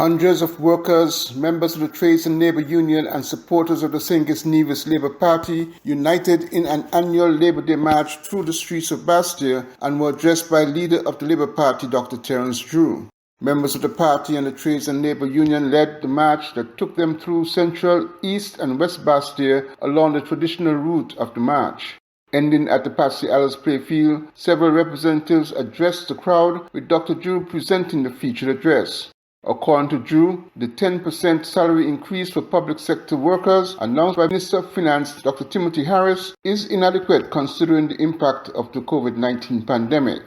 Hundreds of workers, members of the Trades and Labour Union and supporters of the St. Kitts Nevis Labour Party united in an annual Labour Day march through the streets of Bastia and were addressed by leader of the Labour Party, Dr. Terence Drew. Members of the party and the Trades and Labour Union led the march that took them through Central, East and West Bastia along the traditional route of the march. Ending at the Patsy Ellis Playfield, several representatives addressed the crowd, with Dr. Drew presenting the featured address. According to Drew, the 10% salary increase for public sector workers announced by Minister of Finance Dr. Timothy Harris is inadequate considering the impact of the COVID-19 pandemic.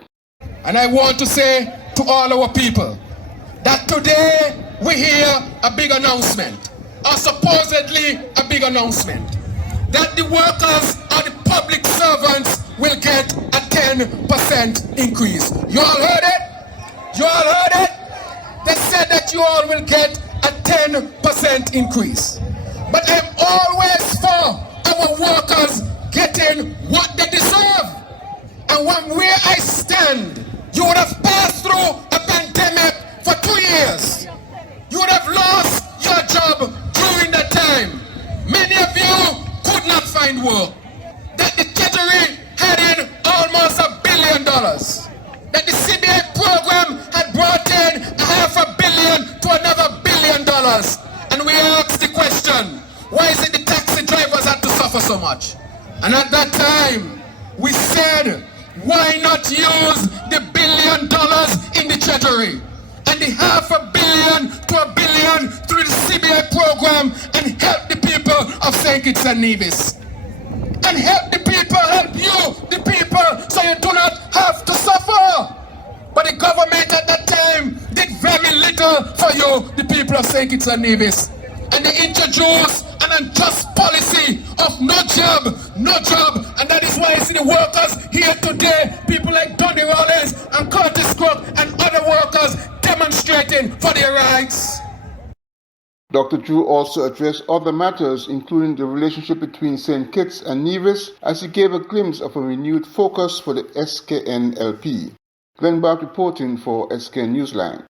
And I want to say to all our people that today we hear a big announcement, or supposedly a big announcement, that the workers or the public servants will get a 10% increase. You all heard it? You all heard it? They said that you all will get a 10% increase. But I'm always for our workers getting what they deserve. And where I stand, you would have passed through a pandemic for 2 years. You would have lost your job during that time. Many of you could not find work. That the Treasury had in almost $1 billion. That the CBA program had brought in $500 million to another $1 billion. And we asked the question, why is it the taxi drivers had to suffer so much? And at that time, we said, why not use the $1 billion in the Treasury and the $500 million to $1 billion through the CBA program and help the people of St. Kitts and Nevis? And help the people, help you, the people, so you do not have to suffer. But the government at that time did very little for you, the people of St. Kitts and Nevis. And they introduced an unjust policy of no job, and that is why you see the workers here today, people like Donny Rollins and Curtis Cook and other workers demonstrating for their rights. Dr. Drew also addressed other matters, including the relationship between St. Kitts and Nevis, as he gave a glimpse of a renewed focus for the SKN LP. Glenn Barth reporting for SKN Newsline.